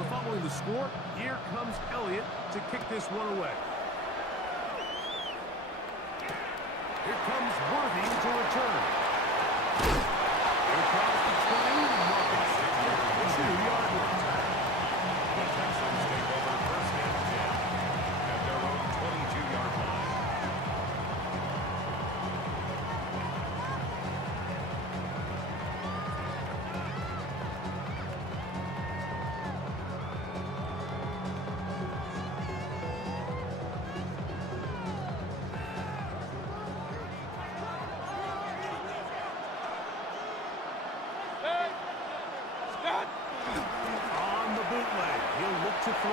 So following the score, here comes Elliott to kick this one away. Here comes Worthy to return. Here comes the 20, marking the 2-yard line. The Texans take over first and 10 at their own 22-yard line. On the bootleg, he'll look to throw.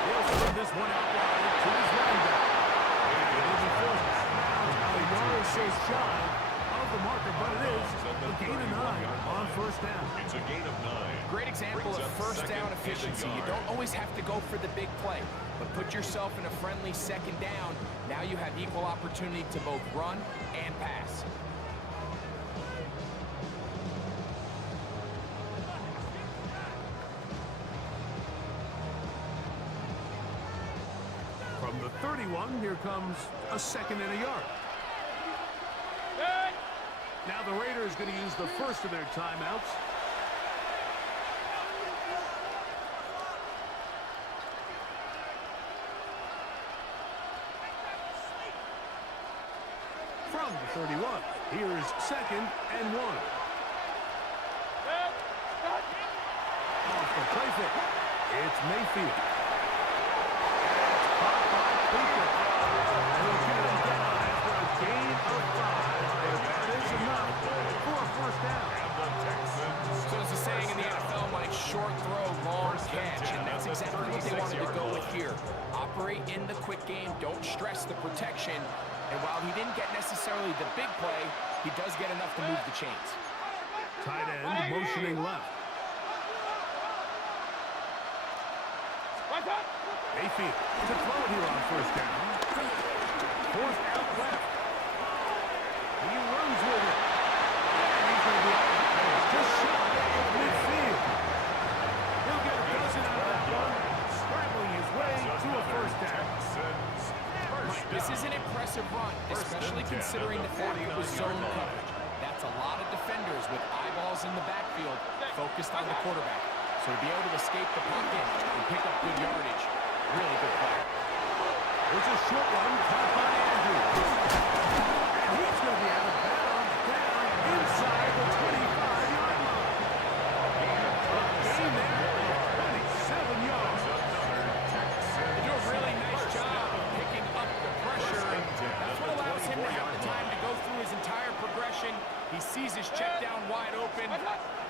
He'll send this one out wide to his running back. And it'll be forced out a yard or so shy of the marker, but it is a gain of 9 on first down. It's a gain of 9. Great example of first down efficiency. You don't always have to go for the big play, but put yourself in a friendly second down. Now you have equal opportunity to both run and pass. From the 31, here comes a 2nd and a yard. Now the Raiders going to use the first of their timeouts. From the 31, here's 2nd and 1. Off the play fake, it's Mayfield. Caught by Baker. He'll get him down after a gain of 5. And that is enough for a first down. So as the saying in the NFL, Mike, short throw, long catch, and that's exactly what they wanted to go with here. Operate in the quick game, don't stress the protection, and while he didn't get necessarily the big play, he does get enough to move the chains. Tight end motioning left. Mayfield to throw it here on first down. Forced out left. He runs with it. And he's going to be just shy of midfield. He'll get a dozen out of that one, scrambling his way to a first down. This is an impressive run, especially considering the fact it was zone coverage. That's a lot of defenders with eyeballs in the backfield focused on the quarterback. So to be able to escape the pocket and pick up good yardage, really good play. There's a short one caught by Andrews. And he's going to be out of bounds down inside the 25-yard line. Gain there of 27 yards. They do a really nice job of picking up the pressure. That's what allows him to have the time to go through his entire progression. He sees his check down wide open,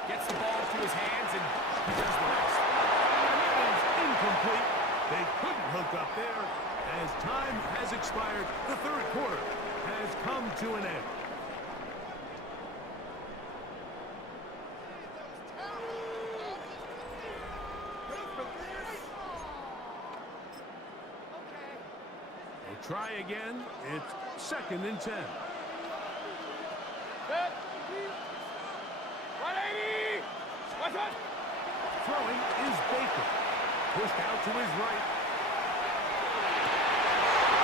gets the ball into his hands, and he does the rest. And it is incomplete. They couldn't hook up there. As time has expired, the third quarter has come to an end. We'll try again. It's 2nd and 10. Throwing is Baker. Pushed out to his right.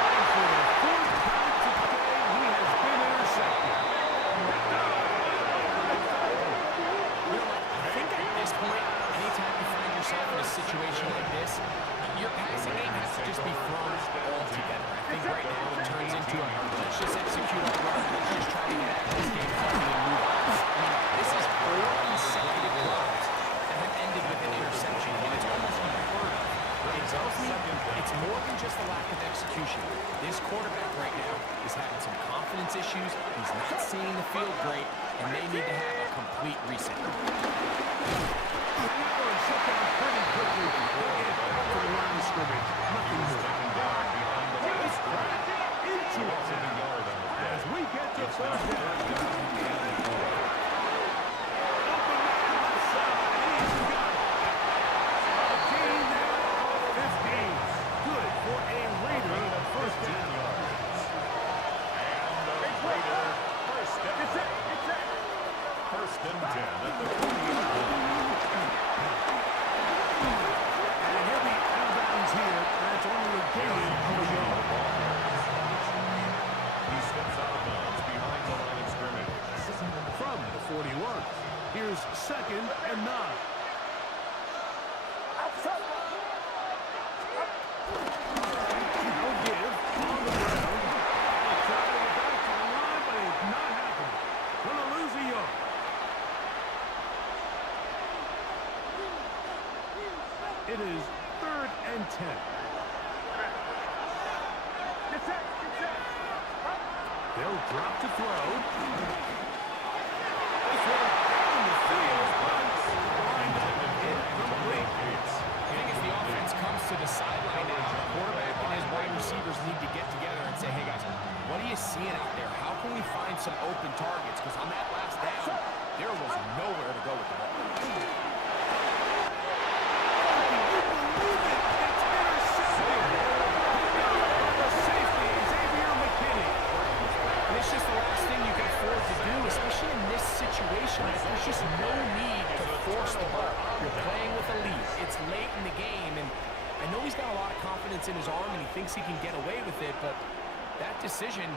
And for the 4th time today, he has been intercepted. I think at this point, anytime you find yourself in a situation like this, your passing game has to just be thrown altogether. I think right now it turns into a let's just execute our run, let's just try to get out of this game quickly and move on. I mean, this is 4 consecutive drives that have ended with an interception, and it's almost unheard of. It tells me it's more than just a lack of execution. This quarterback right now is having some confidence issues, he's not seeing the field great, and they need to have a complete reset. Shut down pretty quickly. To the line of scrimmage. Nothing more. Just cracked into it. As we get to first down. Open man left side. He's got it. A gain there of 15. Good for a Raider first down. And the Raider first down. It's it. First and 10 at the 20-yard line. Here's 2nd and 9. No give on the ground. He'll try to get back to the line, but it's not happening. Gonna lose a yard. It is 3rd and 10. They'll drop to throw. This one down the field, but lined up incomplete. I think as the offense comes to the sideline now, the quarterback and his wide receivers need to get together and say, hey guys, what are you seeing out there? How can we find some open targets? Because on that last down, there was nowhere to go with the ball. It's just the last thing you can afford to do, especially in this situation. There's just no need to force the ball. You're playing with a lead. It's late in the game, and I know he's got a lot of confidence in his arm, and he thinks he can get away with it, but that decision,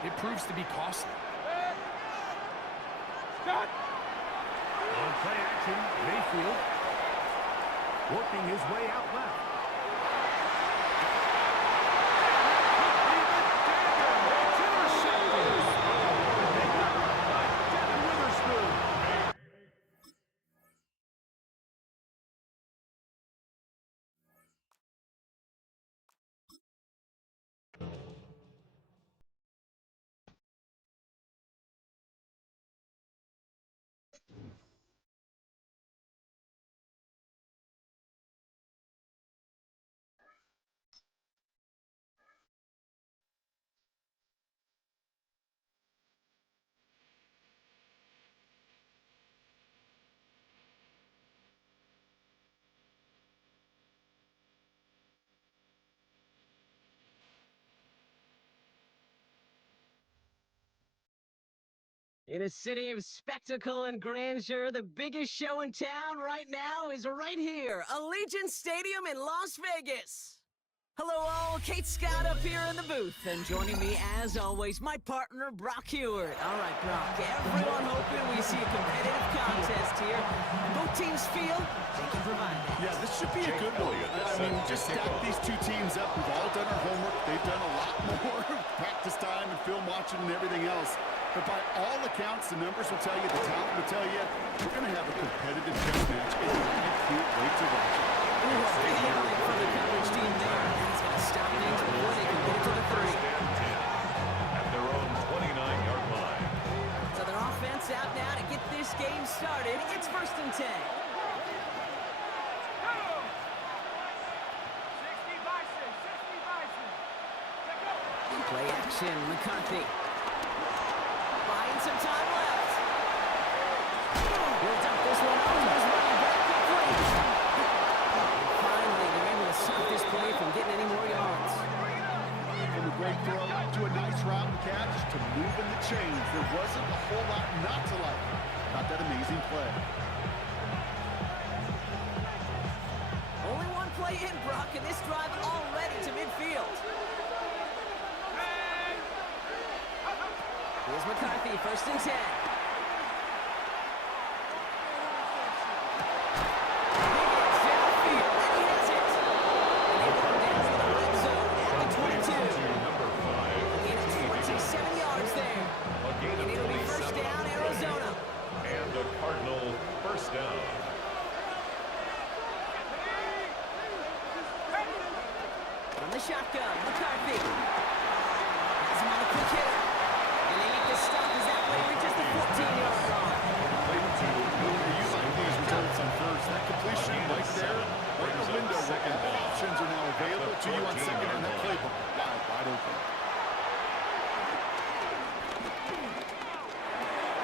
it proves to be costly. On play action, Mayfield working his way out left. In a city of spectacle and grandeur, the biggest show in town right now is right here, Allegiant Stadium in Las Vegas. Hello all, Kate Scott up here in the booth, and joining me as always, my partner, Brock Heward. All right, Brock, everyone hoping we see a competitive contest here. Both teams feel they can provide that. Yeah, this should be a good one. I mean, just stack these two teams up. We've all done our homework. They've done a lot more practice time and film watching and everything else. But by all accounts, the numbers will tell you, the talent will tell you, we're going to have a competitive chess match, and I can't wait to watch it. Ooh, a big hit from the coverage team there. And he's going to stop things before they can get to the 3. At their own 29-yard line. So their offense out now to get this game started. It's 1st and 10. Play action, McCarthy. Buying some time left. He'll dump this one off to his running back quickly. Finally, they're able to stop this play from getting any more yards. From a great throw to a nice route and catch to moving the chains. There wasn't a whole lot not to like about that amazing play. Only one play in, Brock, and this drive already to midfield. Here's McCarthy, 1st and 10. Higgins downfield, and he hits it. And they come down to the red zone at the 22. Number 5. Gain of 27 yards there. A gain of And it'll be 1st 27. down, Arizona. And the Cardinal 1st down. From the shotgun, McCarthy. Has him on a quick hitter. And they make the stop as that play reaches the 14-yard line. You like these results on first. That completion right there, right in the window where all options are now available to you on second and that playbook wide open.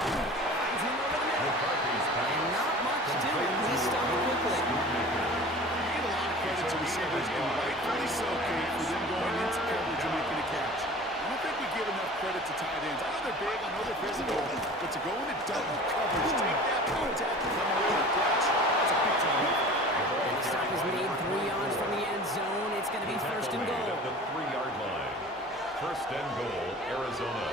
Finds him over the middle. And not much to it. He stumbled quickly. You get a lot of credit to receivers, and rightfully so, Kate, for them going into coverage and making a catch. I don't think we give enough credit to tight ends. I know they're big, I know they're physical, but to go into double coverage, take that contact and come away with a catch, that's a big time effort. And the stop is made 3 yards from the end zone. It's going to be 1st and goal. At the 3-yard line. 1st and goal, Arizona.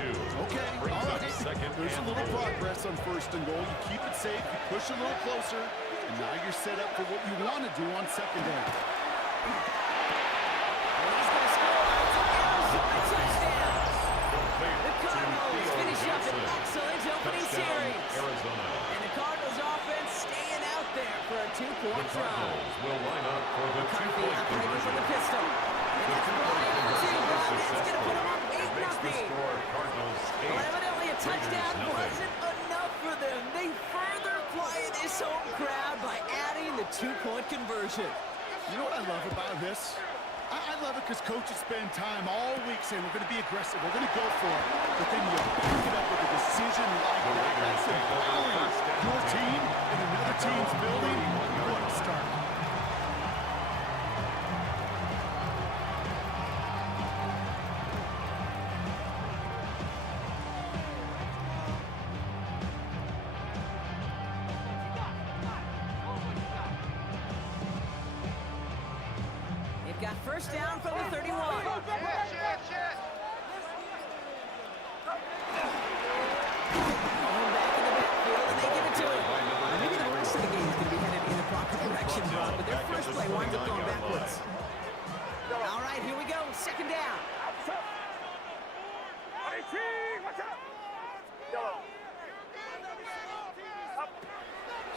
Okay, Brings all up right. second There's a and little goal. progress on first and goal. You keep it safe, you push a little closer, and now you're set up for what you want to do on second down. And he's going to score. It's an Arizona touchdown. The Cardinals finish up an excellent opening series. Arizona. And the Cardinals offense staying out there for a The two-point try. Cardinals will line up for the McCarthy two-point operating from conversion. the pistol. And that's Bryant for two. Bryant's going to put him up It makes the 8-0. score Cardinals Well, 8. evidently a touchdown Raiders, wasn't enough for them. They further quiet this home crowd by adding the two-point conversion. You know what I love about this? I love it because coaches spend time all week saying we're going to be aggressive, we're going to go for it. But then you back it up with a decision like that. That's empowering. Your team in another team's building. What a start. They've got first down from the 31. Going back in the backfield, and they give it to him. Maybe the rest of the game is going to be headed in the proper direction, Bob, but their first play winds up going backwards. All right, here we go. Second down.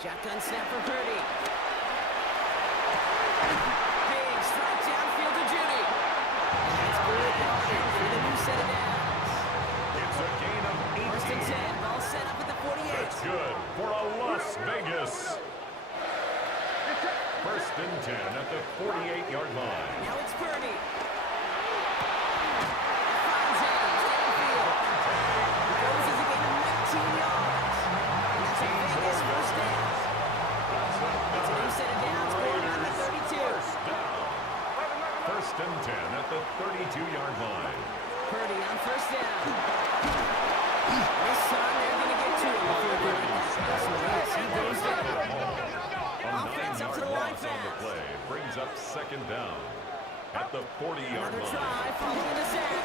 Shotgun snap for Purdy. Big strike downfield to Judy. That's good yardage for the new set of downs. It's a gain of First and 18. 10. Ball set up at the 48. That's good for a Las Vegas. First and 10 at the 48-yard line. Now it's Purdy. Finds Adams downfield. It goes as a gain of 19 yards. And that's a Vegas first down. It's a new set of downs going on the 32. First and 10 at the 32-yard line. Purdy on first down. This time they're going to get to him before doing that. So yes, he goes down. Offense up to the line On the fast. play brings up second down at the 40-yard Another line. try following the sack.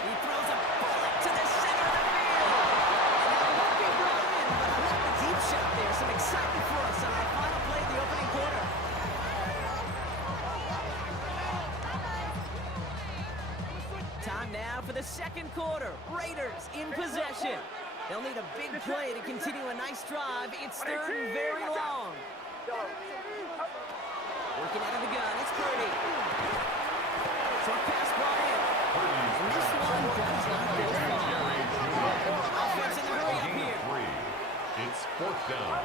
He throws a bullet to the center of the field. And that won't be brought in, but I like the deep shot there. Some excitement for us on our final play of the opening quarter. Time now for the second quarter. Raiders in possession. They'll need a big play to continue a nice drive. It's third and very long. Working out of the gun, it's Purdy. Short pass brought in. And this one does not go far. Offense in the hurry up Gain here. of 3. It's fourth down.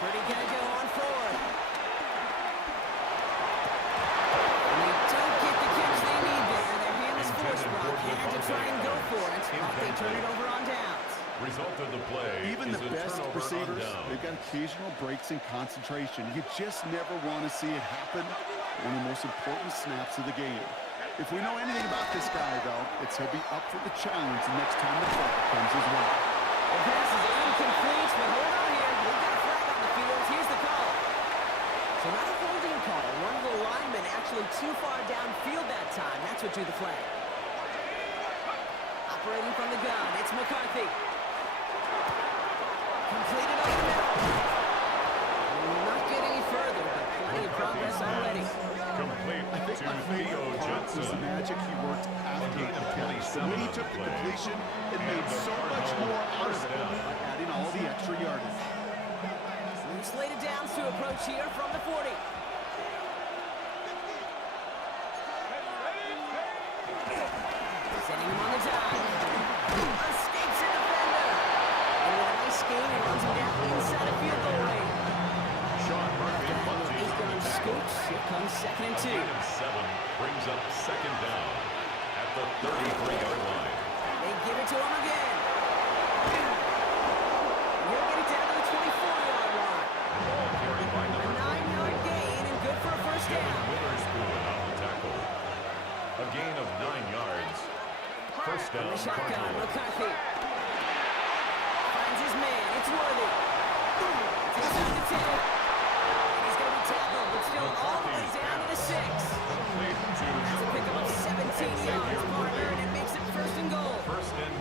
Purdy gonna go on forward. And they don't get the catch they need there. Their hand is forced, Brock. Had to try and go for it, but they turn it over on downs. Result of the play Even is the a best turnover on receivers, down. they've got occasional breaks in concentration. You just never want to see it happen. One of the most important snaps of the game. If we know anything about this guy, though, it's he'll be up for the challenge the next time the ball comes his way. The pass is incomplete, but hold on here. We've got a flag on the field. Here's the call. So not a holding call. One of the linemen actually too far downfield that time. That's what drew the flag. Operating from the gun, it's McCarthy. Completed over the middle. And we'll not get any further, but plenty of progress already. Complete I think to my Theo favorite part was the Johnson. magic he worked after gain the of catch. 27 The way he on took the the play. completion, it And made the so much Cardinals more out of first it down. by adding all the extra yardage. We've slated downs to approach here from the 40. Sending him on the dive. Escapes a defender. And with a nice gain, he runs him down inside of field goal range. Sean Murphy punting. 8-yard scoops. Here comes second and 2. Gain of 7 brings up second down at the 33-yard line. They give it to him again. And he'll get it down to the 24-yard line. Ball carried by A number 9-yard gain and good for a first Kevin down. Witherspoon on the tackle. A gain of 9 yards. First down, The shotgun, Cardinals. McCarthy. Finds his man, it's Worthy. Takes out the 10. And he's going to be tackled, but still all the way down to the 6. Complete to That's a pickup of 17 yards, partner, and it makes it first and goal. First and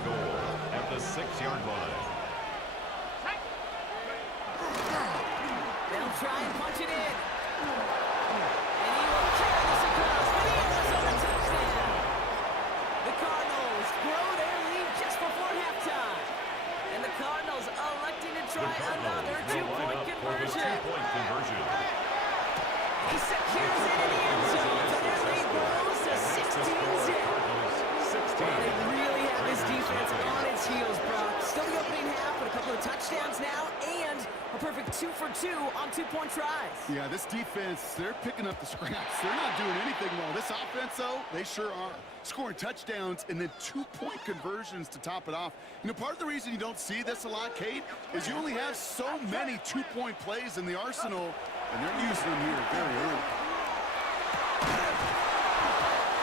try another two-point conversion. Two-point conversion. He secures it in the end zone. So their lead grows to 16-zip. They really have this defense on its heels, Brock. Still the opening half, but a couple of touchdowns now, and a perfect 2 for 2 on two-point tries. Yeah, this defense, they're picking up the scraps. They're not doing anything well. This offense, though, they sure are. Scoring touchdowns and then two-point conversions to top it off. You know, part of the reason you don't see this a lot, Kate, is you only have so many two-point plays in the arsenal, and they're using them here very early.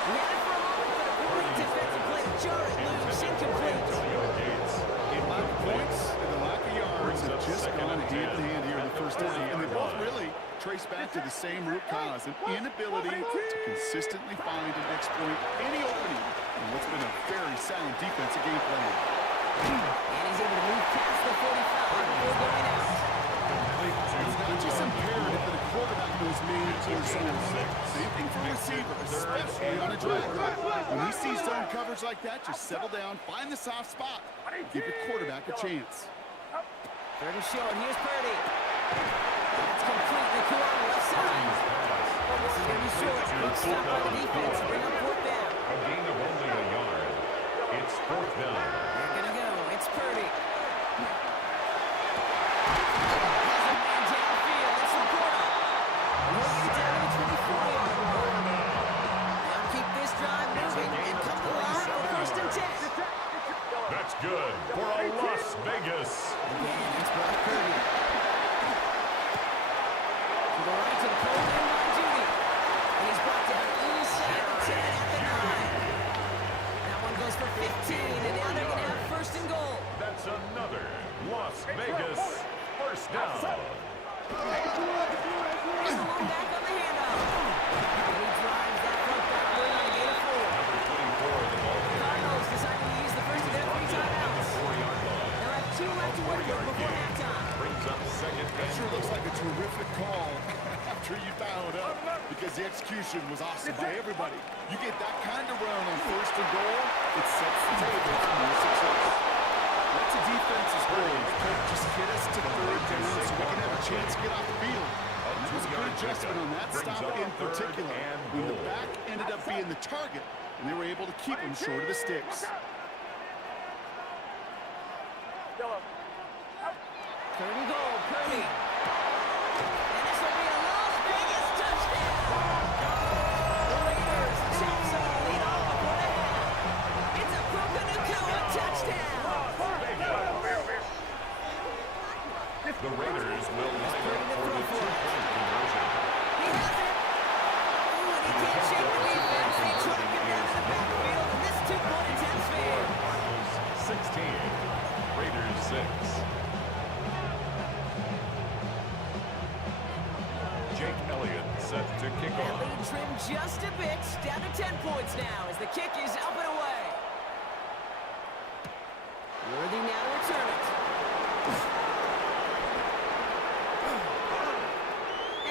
We had it for a moment, but a great defensive play to jar it loose, incomplete. In lack of points and the lack of yards have just gone hand-in-hand here in the first half, and they both really trace back to the same root cause, an inability to consistently find and exploit any opening in what's been a very sound defensive game plan. And he's able to move past the 45 before going out. It's not just imperative that a quarterback knows man or zone. Same thing for a receiver, especially on a drag route. When he sees zone coverage like that, just settle down, find the soft spot, give your quarterback a chance. Third and short, here's Purdy. That's complete. The coup on the left side. This is going to be short. Good stop by the defense. Bring up fourth down. A gain of only a yard. It's fourth down. They're going to go. It's Purdy. Has a man downfield. It's Laporta. And he'll get it down to the 24-yard line. They'll keep this drive moving and come to the line for first and 10. That's good for a Las Vegas. Again, it's Brock Purdy. To the right, to the cold end by Judy. And he's brought down inside the 10 at the 9. That one goes for 15, and now they're going to have first and goal. That's another Las Vegas first down. He's along back on the handoff. And he drives that front back line on a gain of 4. Number 24 of the ball. Cardinals decided to use the first of their 3 timeouts. 4-yard line. They'll have 2 left to work with before halftime. Brings up second That and sure looks like a terrific call after you dial it up, because the execution was awesome by everybody. You get that kind of run on first and goal, it sets the table for more success. That's a defense's goal. Just get us to third down so we can have a chance to get off the field. That was a good adjustment on that stop in particular, when the back ended up being the target, and they were able to keep him short of the sticks. Third and goal, Purdy. And this will be a Las Vegas touchdown. The Raiders chops up the lead off before the half. It's a Puka Nacua touchdown. the Raiders will line up for the two-point conversion. He has it. Ooh, and he can't shake the defense. They track him down to the backfield, and this 2-point attempt fails. Cardinals 16, Raiders 6. Jake Elliott set to kick That off. lead trimmed just a bit, down to 10 points now as the kick is up and away. Worthy now to return it.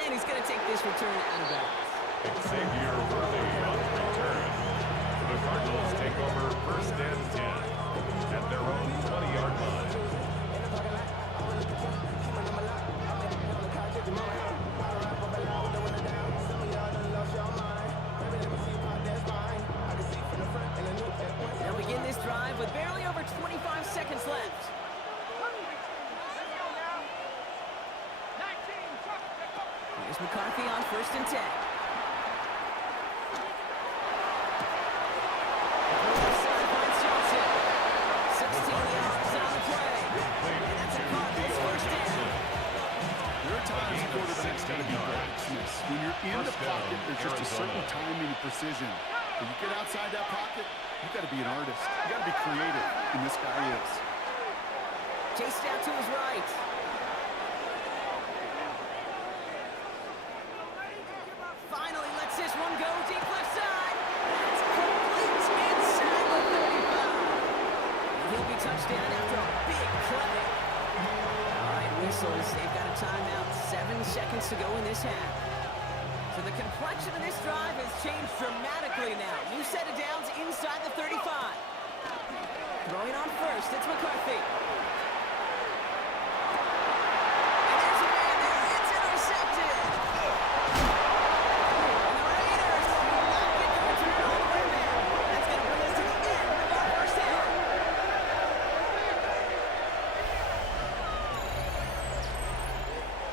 And he's going to take this return out of bounds. Xavier Worthy on the return. The Cardinals take over first and 10 at their own 20-yard line. They'll begin this drive with barely over 25 seconds left. Here's McCarthy on first and 10. Left side finds Johnson. 16 yards on the play. And that's a Cardinals first down. There are times a quarterback's got to be practiced. When you're in the pocket, there's just a certain timing and precision. When you get outside that pocket, you've got to be an artist. You've got to be creative, and this guy is. Chased out to his right. Finally lets this one go deep left side. That's complete inside the 35. And he'll be touchdown after a big play. All right, whistles. They've got a timeout. 7 seconds to go in this half. So the complexion of this drive has changed dramatically now. New set of downs inside the 35. Throwing on first, it's McCarthy.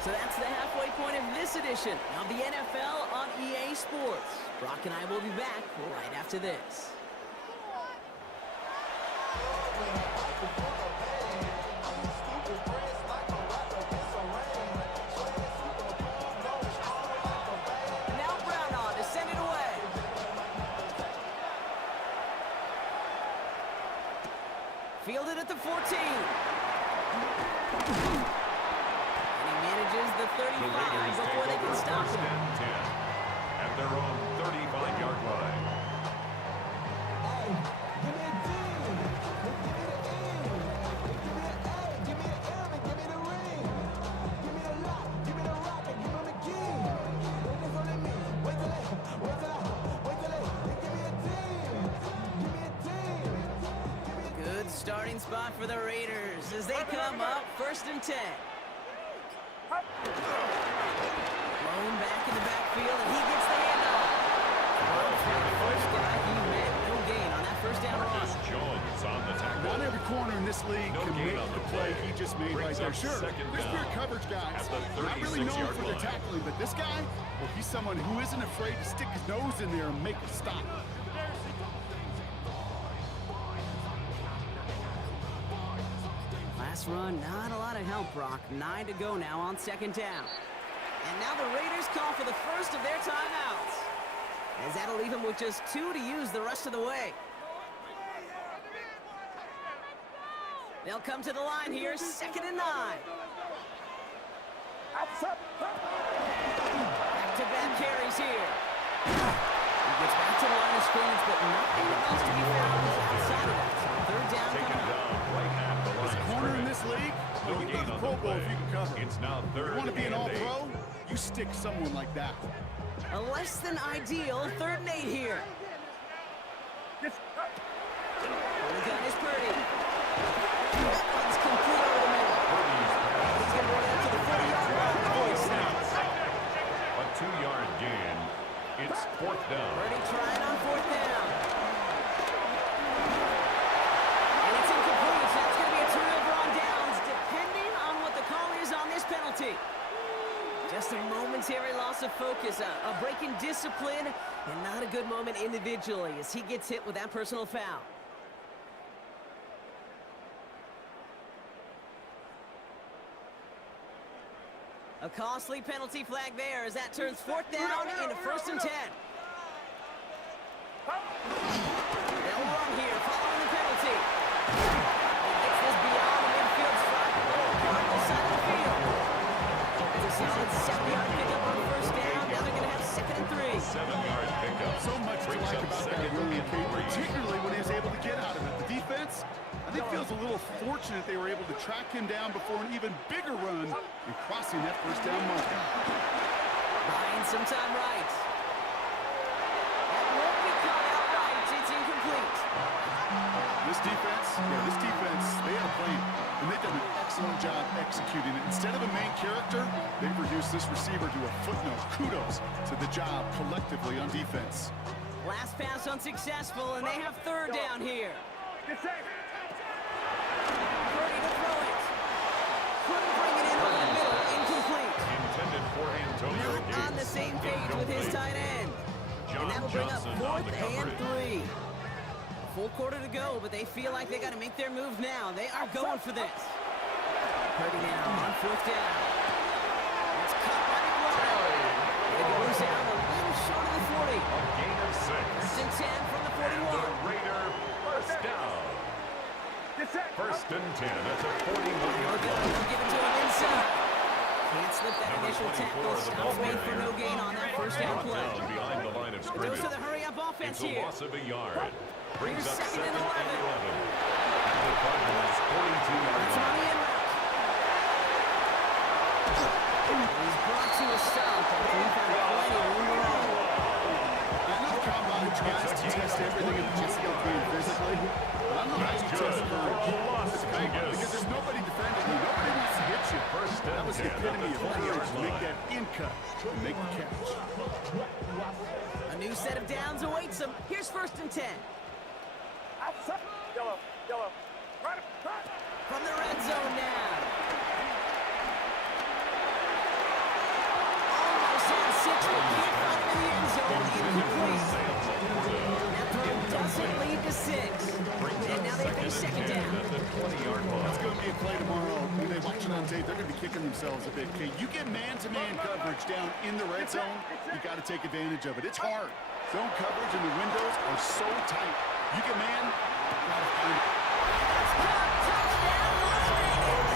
So that's the halfway point of this edition of the NFL on EA Sports. Brock and I will be back right after this. And now Brown to send it away. Fielded at the 14. Manages the 35 before they can stop him. At their own 35-yard line. Good starting spot for the Raiders as they come up 1st and 10. Blown back in the backfield, and he gets the handoff. First guy, he met no gain on that first down run. Jones on the tackle. Not every corner in this league can make the play he just made right there. Sure, there's pure coverage guys. Not really known for their tackling, but this guy, well, he's someone who isn't afraid to stick his nose in there and make a stop. Last run, not a lot of help, Brock. 9 to go now on 2nd down. And now the Raiders call for the first of their timeouts, as that'll leave them with just 2 to use the rest of the way. They'll come to the line here, 2nd and 9. Back-to-back carries here. He gets back to the line of scrimmage, but nothing else to be found outside of that. 3rd down coming up. Corner in this league, you can go to the Pro Bowl if you can cover. It's now 3rd. You want to be an all-pro? You stick someone like that. A less than ideal 3rd and 8 here. The gun is Purdy. That one's complete over the middle. He's going to run out to the 40-yard line before he snaps. A 2-yard gain. It's 4th down. Purdy trying on 4th down. And it's incomplete, so that's going to be a turnover on downs, depending on what the call is on this penalty. Just a momentary loss of focus, a break in discipline, and not a good moment individually as he gets hit with that personal foul. A costly penalty flag there as that turns 4th down into 1st and 10. They'll run here following the penalty. He gets this beyond the midfield stripe on the Cardinals side of the field. It's a solid 7-yard pickup on 1st down. Now they're going to have 2nd and 3. 7-yard pickup. So much to like about that run, particularly when he was able to get out of it. The defense, I think, feels a little fortunate they were able to track him down before an even bigger run and crossing that 1st down marker. Buying some time right. That won't be caught outright. It's incomplete. This defense, they had a plan, and they've done an excellent job executing it. Instead of a main character, they've reduced this receiver to a footnote. Kudos to the job collectively on defense. Last pass unsuccessful, and they have 3rd down here. Purdy to throw it. Couldn't bring it in over the middle. Incomplete. Intended for Antonio Not on the same page with his tight end. And that'll bring up 4th and 3. Full quarter to go, but they feel like they got to make their move now. They are going for this. Purdy now on 4th down. It's caught by McLaurin. It goes down a little short of the 40. A gain of 6. 1st and 10 from the 41. The Raider 1st down. 1st and 10. That's a 41-yard line. Give it to him inside. Can't slip that initial tackle. Stops made for no gain on that 1st down play. Down behind the line of Goes scrimmage. to the hurry-up offense It's a here. loss of a yard. Brings Here's up 2nd 2nd and 11. At the Cardinals' 42-yard It's on line. the in route. He's brought to a stop. We've had plenty of room to run. I know the combine tries to test everything in physical game physically, but I don't know how you test courage. Because there's nobody defending you. Nobody wants to hit you. That was the epitome of courage to make that in cut and make the catch. A new set of downs awaits them. Here's 1st and 10. From the red zone now. Can't find him in the end zone. Incomplete. That throw doesn't lead to 6. And now they face second down. At the 20-yard line. That's going to be a play tomorrow. When they watch it on tape, they're going to be kicking themselves a bit. Okay, you get man-to-man coverage down in the red zone, you got to take advantage of it. It's hard. Zone coverage and the windows are so tight. You get man, you got to find it. It's caught. Touchdown, Las Vegas.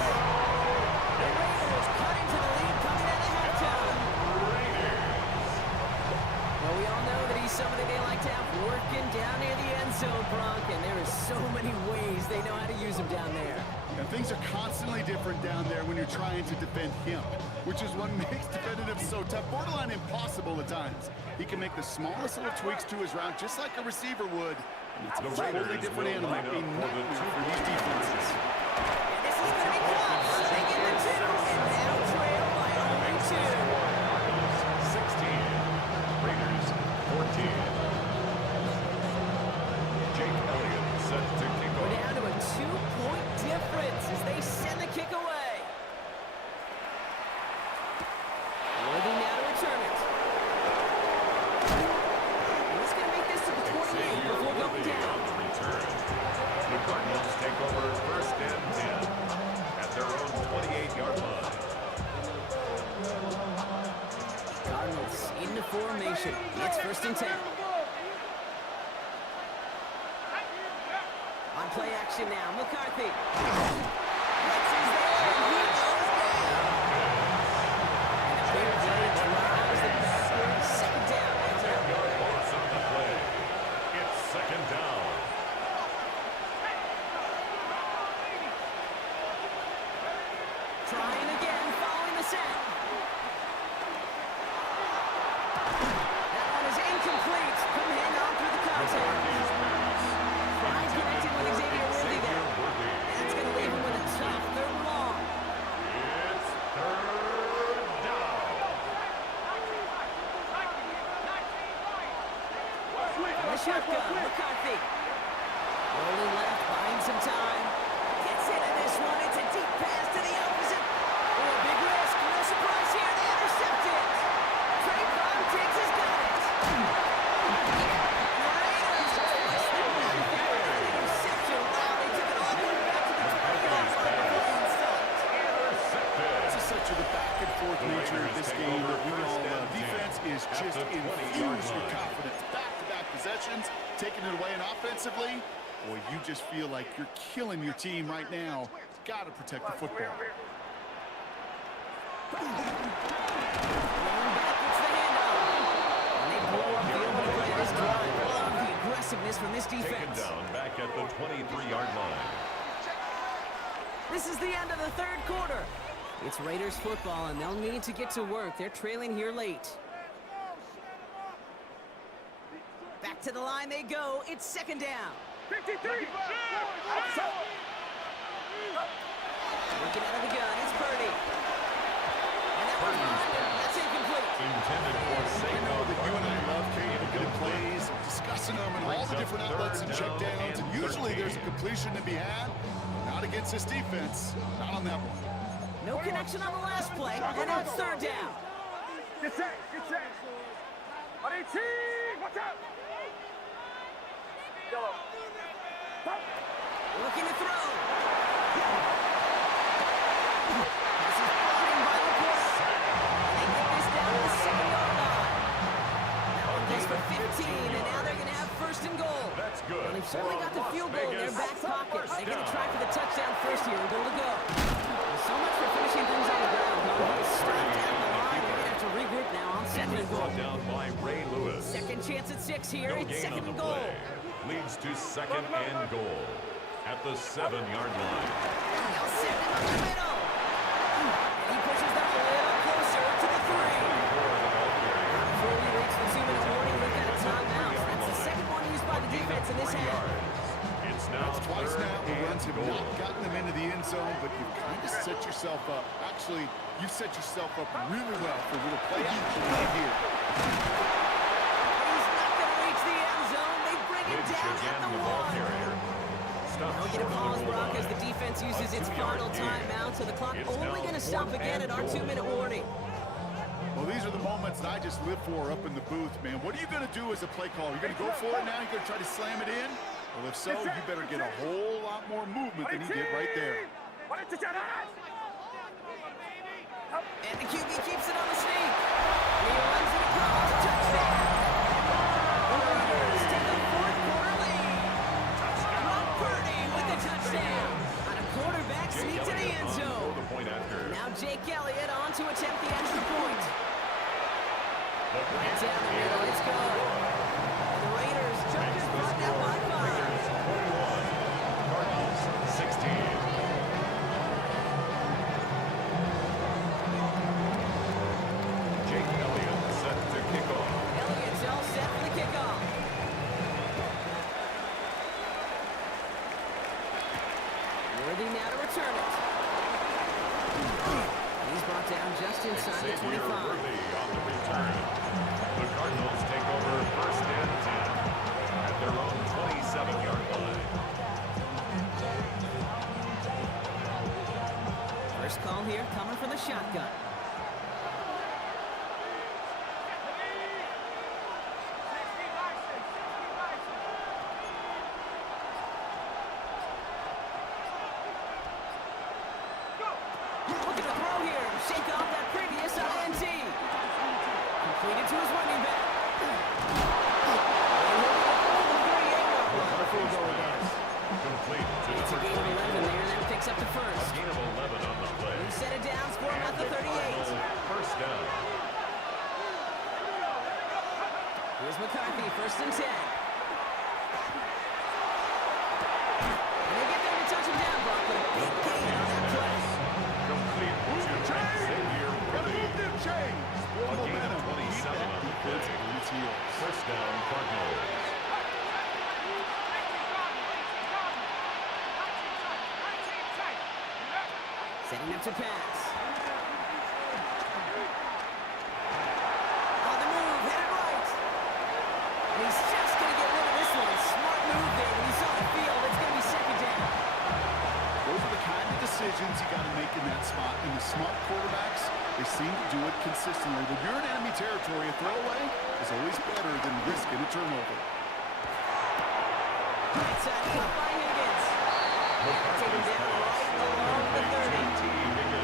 The Raiders cut into the lead coming out of halftime. Well, we all know that he's somebody they like to have working down near the end zone, Bronk, and there are so many ways they know how to use him down there. And things are constantly different down there when you're trying to defend him, which is what makes defending him so tough, borderline impossible at times. He can make the smallest little tweaks to his route, just like a receiver would. And it's a totally different animal, a nightmare for these defenses. And this is going to be close. They get the 2, and they'll trail by only 2. 16. Raiders 14. Jake Elliott set to kick We're off. down to a 2-point difference as they send the kick away. Worthy now to return it. He's going to make this to the 28 before going down. On the return. The Cardinals take over first and 10 at their own 28-yard line. Cardinals into formation. It's first and 10. On play action now, McCarthy. Blitz is there, and he goes down. And a big play drives them backward. Second down. 10-yard loss on the play. It's second down. Trying again, following the set. That one is incomplete. Couldn't hang on through the contact. Fine connected with Xavier Worthy there. That's going to leave him with a tough third and long. It's third down. From the shotgun, McCarthy. Rolling left, buying some time. Gets into this one. It's a deep pass to the opposite. Oh, a big risk. No surprise here. They intercept it. Trayvon Diggs has got it. The Raiders twist the one back with an interception. Wow, they took it all the way back to the 20-yard line before being stopped. This is such a back and forth nature of this game that we all love. Defense is just infused with confidence. Back-to-back possessions, taking it away, and offensively, boy, you just feel like you're killing your team right now. Got to protect the football. Going back, it's the handoff. And they blow up the opening play of this drive. Love the aggressiveness from this Taken defense. down back at the 23-yard line. This is the end of the third quarter. It's Raiders football, and they'll need to get to work. They're trailing here late. Back to the line they go. It's second down. 53. Looking out of the gun, it's Purdy. And that one's behind him. That's incomplete. Intended for I sake know of that you and I love Kate good plays, discussing them and all the different outlets and checkdowns, and usually there's a completion to be had. Not against this defense. Not on that one. No connection on the last play, and now it's third down. Get set. Get set. Watch out. Looking to throw. This is flying by the quarter. They get this down to the 7-yard line. That one goes for 15, and now they're going to have first and goal. That's good. Well, they've certainly got the field goal in their back pocket. They're going to try for the touchdown first here and goal to go. Well, so much for finishing things on the ground. He's stopped at the line. They're going to have to regroup now on second and goal. Brought down by Ray Lewis. Second chance at 6 here. No It's gain second on and the goal. play. Leads to second and goal at the 7-yard line. They'll send it up the middle. And he pushes them a little closer to the 3. Before we reach the 2-minute warning, we've got a timeout. That's the second one used by the defense in this half. It's now That's twice third now. The runs and have goal. not gotten them into the end zone, but you've kind of set yourself up. Actually, you've set yourself up really well for a little play action right here. He's not going to reach the end zone. They bring him Lynch down at again, the the ball 1. carrier. They'll get a pause, Brock, as the defense uses its final timeout, so the clock only going to stop again at our 2-minute warning. Well, these are the moments that I just live for up in the booth, man. What are you going to do as a play caller? You're going to go for it now? You're going to try to slam it in? Well, if so, you better get a whole lot more movement than he did right there. And the QB keeps it on the sneak. He runs it across. Touchdown. The Raiders take a fourth-quarter lead. Brock Purdy with the touchdown. On a quarterback sneak to the end zone. Now Jake Elliott on to attempt the extra point. Right down the middle, it's good. And the Raiders jump in front now by 5. Cardinals 16. Jake Elliott set to kick off. Elliott's all set for the kickoff. Worthy now to return it. He's brought down just inside the 25. Worthy on the return. The Cardinals take over first and 10 at their own 27-yard line. First call here coming from the shotgun. Look at the throw here. Shake off that previous INT. Completed to his running back. Complete to It's a number gain of 11 there, 24. and that picks up the A first. gain of 11 on the play. He set it down, score him at the 38. First down. Here's McCarthy, first and 10. And they get there to touch him down, Brock, but a big gain on that play. Complete to Xavier Worthy. A gain of 27 on the play. First down, Cardinals. Setting up to pass. On the move, headed right. And he's just going to get rid of this one. Smart move there when he saw the field. It's going to be second down. Those are the kind of decisions you got to make in that spot. And the smart quarterbacks, they seem to do it consistently. When you're in enemy territory, a throwaway is always better than risking a turnover. Right side cut by Higgins. Take him down right along the 30.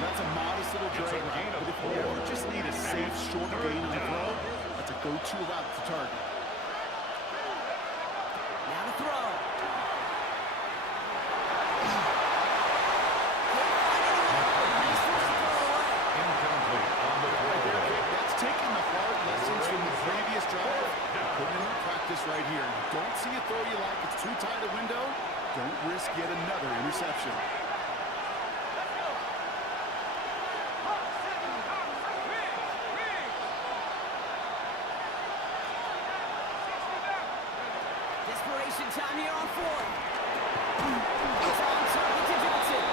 That's a modest little It's a drag gain route, of but if you 4. ever just need a safe, short gain on the throw, that's a go-to route to target. Now to throw. Incomplete on the throw. That's taking the hard lessons from the previous drive and putting them in practice right here. You don't see a throw you like, it's too tight a window, don't risk yet another interception. Desperation time here on fourth. It's on target to Johnson.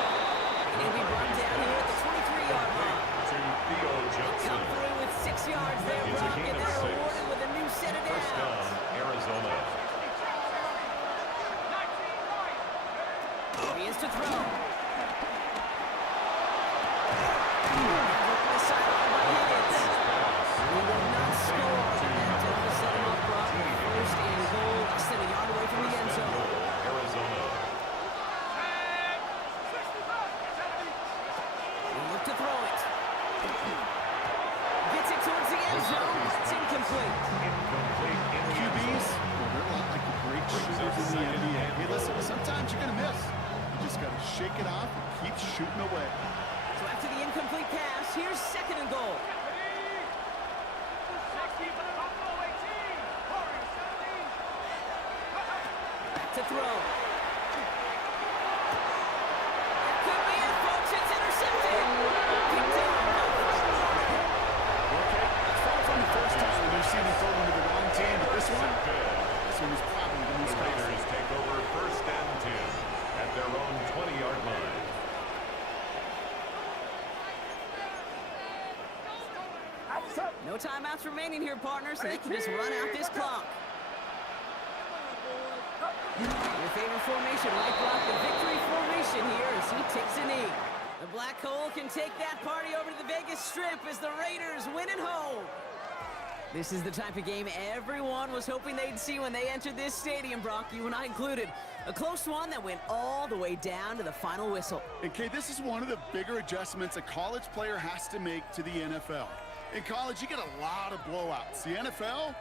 And he'll be brought down here at the 23-yard line. To Theo Johnson. Come through with 6 yards there, It's a Brock, gain and of they're 6. rewarded with a new set of First downs. down, Arizona. He is to throw. The sideline by Higgins. He will not score. And that will set him up, Brock. First and goal, less than a yard away from the end zone. Arizona. He'll look to throw it. Gets it towards the end zone. It's incomplete. Incomplete in the end QBs, zone. well, they're a lot like the great shooters in the NBA. Hey, listen, sometimes you're going to miss. You just got to shake it off and keep shooting away. So after the incomplete pass, here's second and goal. Back to throw. That could be it, folks. It's intercepted. Picked up by Fred Warner. Okay, that's far from the first time we've seen him throw into the wrong team, but this one is probably the most The costly. Raiders take over first and 10 at their own 20-yard line. No timeouts remaining here, partners, so they can just run out this clock. Your favorite formation, right, Brock? The victory formation here as he takes a knee. The Black Hole can take that party over to the Vegas Strip as the Raiders win at home. This is the type of game everyone was hoping they'd see when they entered this stadium, Brock, you and I included. A close one that went all the way down to the final whistle. And Kay, this is one of the bigger adjustments a college player has to make to the NFL. In college, you get a lot of blowouts. The NFL,